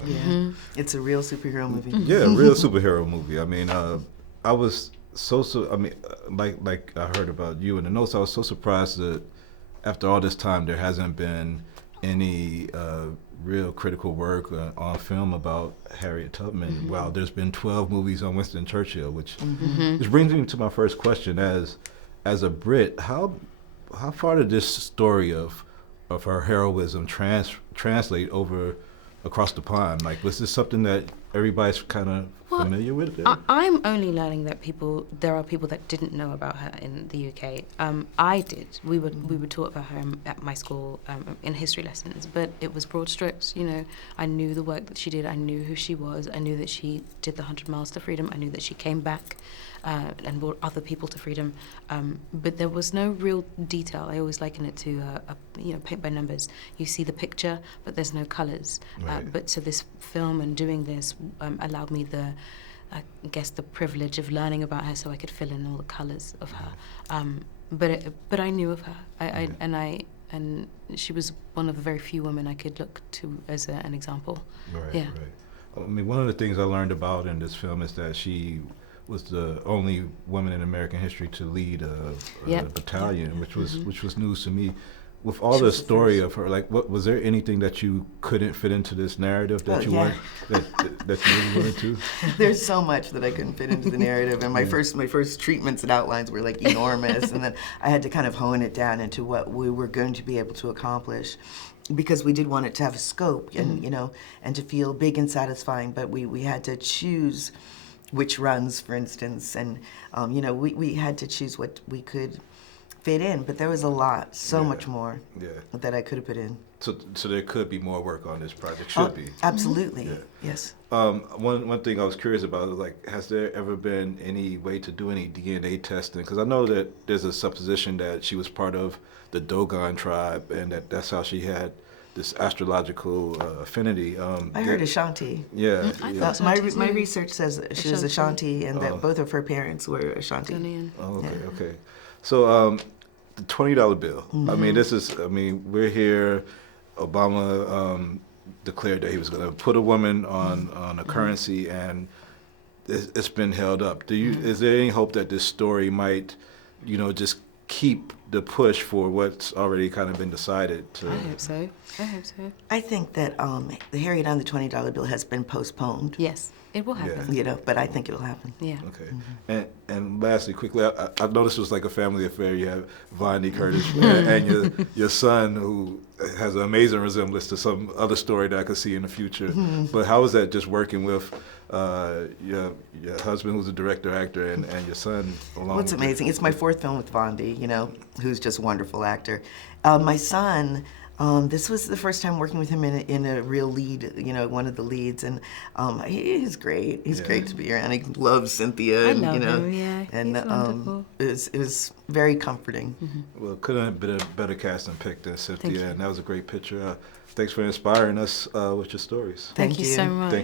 interesting one. Yeah, it's a real superhero movie. Yeah, real superhero movie. I mean, I was I mean, like I heard about you in the notes, I was so surprised that after all this time, there hasn't been any real critical work on film about Harriet Tubman. Wow, there's been 12 movies on Winston Churchill, which brings me to my first question. As a Brit, how far did this story of her heroism translate over across the pond? Like, was this something that everybody's kind of familiar with? I'm only learning that there are people that didn't know about her in the UK. I did. We were taught about her at my school in history lessons, but it was broad strokes. You know, I knew the work that she did. I knew who she was. I knew that she did the 100 miles to freedom. I knew that she came back and brought other people to freedom. But there was no real detail. I always liken it to paint by numbers. You see the picture, but there's no colours. Right. But so this film and doing this allowed me I guess the privilege of learning about her, so I could fill in all the colours of her. But I knew of her, and she was one of the very few women I could look to as an example. Right, yeah. Right. I mean, one of the things I learned about in this film is that she was the only woman in American history to lead a battalion, which was news to me. With all the story of her, like, was there anything that you couldn't fit into this narrative that you weren't that you really wanted to? There's so much that I couldn't fit into the narrative, and my first treatments and outlines were like enormous, and then I had to kind of hone it down into what we were going to be able to accomplish, because we did want it to have a scope and and to feel big and satisfying, but we had to choose which runs, for instance, and we had to choose what we could fit in, but there was a lot, so much more that I could have put in. So there could be more work on this project, should be. Absolutely, yes. One thing I was curious about is, like, has there ever been any way to do any DNA testing? Because I know that there's a supposition that she was part of the Dogon tribe, and that's how she had this astrological affinity. I heard Ashanti. Yeah. My research says that she was Ashanti, and that both of her parents were Ashanti. Oh, okay. So the $20 bill. I mean, we're here. Obama declared that he was going to put a woman on a currency, and it's been held up. Is there any hope that this story might, just keep the push for what's already kind of been decided? I hope so. I think that the Harriet on the $20 bill has been postponed. Yes. It will happen. But I think it'll happen. Yeah. Okay. And lastly, quickly, I know this was like a family affair. You have Vondi Curtis and your son, who has an amazing resemblance to some other story that I could see in the future. But how was that, just working with your husband, who's a director, actor, and your son along? What's amazing? It's my fourth film with Vondi, who's just a wonderful actor. My son. This was the first time working with him in a real lead, one of the leads, and he's great. He's great to be around. He loves Cynthia. I love him, yeah. And he's wonderful. It was very comforting. Well, couldn't have been a better casting pick than Cynthia, and that was a great picture. Thanks for inspiring us with your stories. Thank you so much. Thank you.